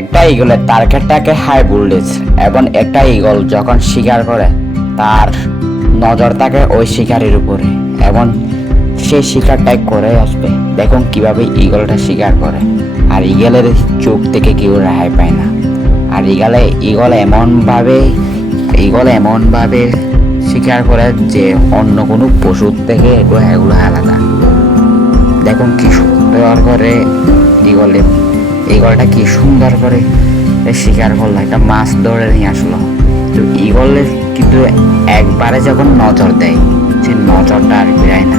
একটা ঈগলের টার্গেটটাকে high voltage এবং একটা ঈগল যখন শিকার করে তার নজর থাকে ওই শিকারের উপরে এবং সেই শিকারটাই করে আসবে। দেখুন কিভাবে ঈগলটা শিকার করে, আর ঈগলের চোখ থেকে কেউ রেহাই পায় না। আর ঈগল এমনভাবে শিকার করে যে অন্য কোনো পশুর থেকে এগুলো আলাদা। দেখুন কি সুন্দর করে ঈগলটা কি সুন্দর করে শিকার করলো, একটা মাছ ধরে নিয়ে আসলো। তো ঈগলের কিন্তু একবারে যখন নজর দেয় সে নজরটা আর ফিরায় না।